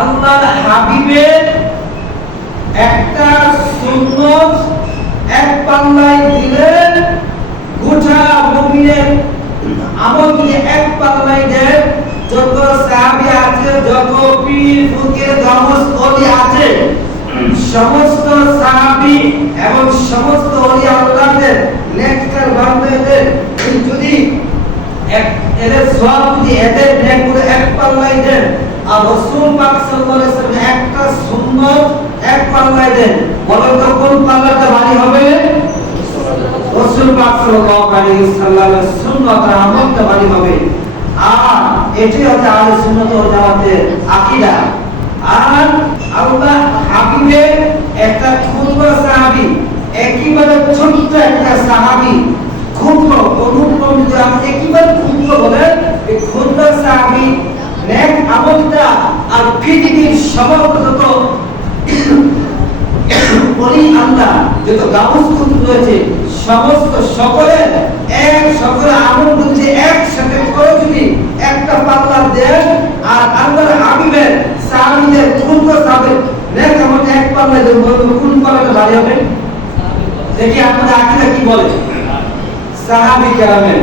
আল্লাহর হাবিবের একটা সুন্নত এক পাল্লায় দিলেন, গোটা মুমিনের আমল দিয়ে এক পাল্লায় দেন। যত সাহাবী আছে, যত পীর, ফকির গমস অলি আছে, সমস্ত সাহাবী এবং সমস্ত অলি আল্লাহদের নেককার বান্দাদের যদি এক এদের সব যদি এদের নেকগুলো এক পাল্লায় দেন আর রসুল পাক সাল্লাল্লাহু আলাইহি একটা সুন্নত এক পাল্লায় দেন। বলেন তো কোন পাল্লাটা ভারী হবে? রসুল পাক সাল্লাল্লাহু আলাইহি ওয়াসাল্লামের সুন্নত আমলটা ভারী হবে। আর এটি হচ্ছে আহলে সুন্নাত ওয়াল জামাতের আকীদা। আর আল্লাহ হাবিবের একটা ক্ষুদ্র সাহাবী একেবারে ছোট্ট একটা সাহাবী ক্ষুদ্র অনুক্রম যদি আপনি একেবারে ক্ষুদ্র বলেন এই ক্ষুদ্র সাহাবী নেক আমলটা আর পৃথিবীর যত বলি আল্লাহ যত গাউস রয়েছে, সমস্ত সকলের এক সকলে আমল যদি একসাথে করে যদি একটা পাল্লা দেন আর আল্লাহর হাবিবের সাহাবীদের ক্ষুদ্র সাহাবীর নেক আমল এক পাল্লা দেন, বলুন কোন পাল্লাটা ভারী হবে? দেখি আপনাদের আকিদা কি বলে। সাহাবী কেরামের।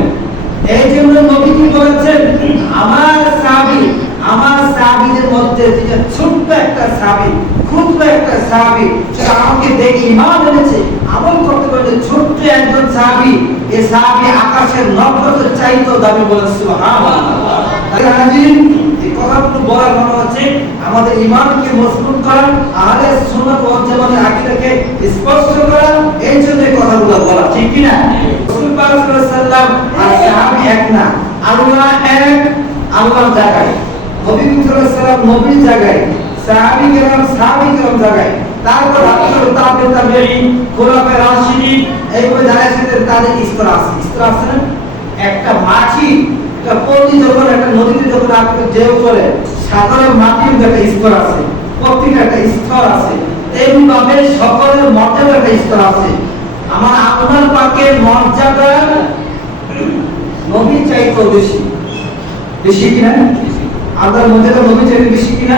এই জন্য নবী কি বলেছেন আমার সাহাবী আমার সাহাবীদের মধ্যে যেটা ছোট্ট একটা সাহাবী ক্ষুদ্র একটা সাহাবী সেটা আমাকে দেখে ইমান এনেছে, আমল করতে পারে ছোট্ট একজন সাহাবী এই সাহাবী আকাশের নক্ষত্রের চাইতো দাবি বলে কথাগুলো বলার মনে হচ্ছে আমাদের ইমানকে মজবুত করা, আহলে সুন্নাত ওয়াল জামাতের স্পষ্ট করা, এই জন্য কথাগুলো বলা, ঠিক কি না এক আল্লাহ জায়গায়। নবী সাল্লাল্লাহু আলাইহি জায়গায়। সাহাবী কেরাম সাহাবী কেরাম জায়গায় তারপর রাসূল তাবে তাবেঈন খোলাফায়ে রাশিদিন এইভাবে যারা এসেছেন তাদের স্তর আছে। স্তর আছে না? একটা মাছি একটা পল্লী যখন একটা নদীতে যখন আপনি ঢেউ চলে, সাগরের মাটির একটা স্তর আছে প্রত্যেকের একটা স্তর আছে তেমনিভাবে সকলের মর্যাদার একটা স্তর আছে। আমার আপনার পাকের মর্যাদা নবী চাইতো বেশি। বেশি কিনা? আল্লাহর মর্যাদা নবী চাইতে বেশি কিনা?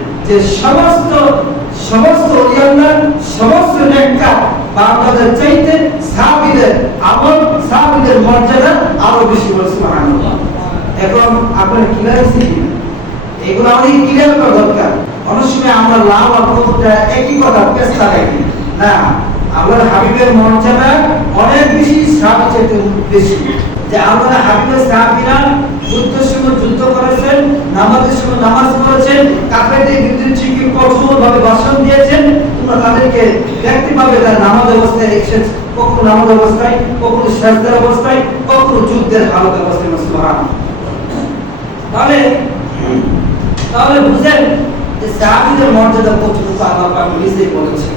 যে সমস্ত সমস্ত ওলিয়াল্লাহ সমস্ত নেককার বান্দাদের চাইতে সাহাবীদের আমল সাহাবীদের মর্যাদা আরও বেশি বলে সুবহানাল্লাহ। এখন আপনার ক্লিয়ার হয়েছে এগুলো আমাদের ক্লিয়ার করা দরকার। অনেক সময় আমরা লাভ আর ক্ষতিটা একই কথা পেস্তা দেখি না, আল্লাহর হাবিবের মর্যাদা অনেক বেশি সাহাবী চাইতে বেশি। যে আল্লাহর হাবিবের সাহাবীরা যুদ্ধের সময় যুদ্ধ করেছেন, নামাজ কাফেরদের বিরুদ্ধে ঠিকই কঠোর ভাবে ভাষণ দিয়েছেন। তোমরা তাদেরকে দেখতে তার নামাজ অবস্থায় এসেছে। কখনো নামাজ অবস্থায়, কখনো সাজদার অবস্থায়, কখনো যুদ্ধের হালত অবস্থায় মুসলমান তাহলে তাহলে বুঝেন যে সাহাবীদের মর্যাদা কতটুকু আল্লাহ পাক নিজেই বলেছেন।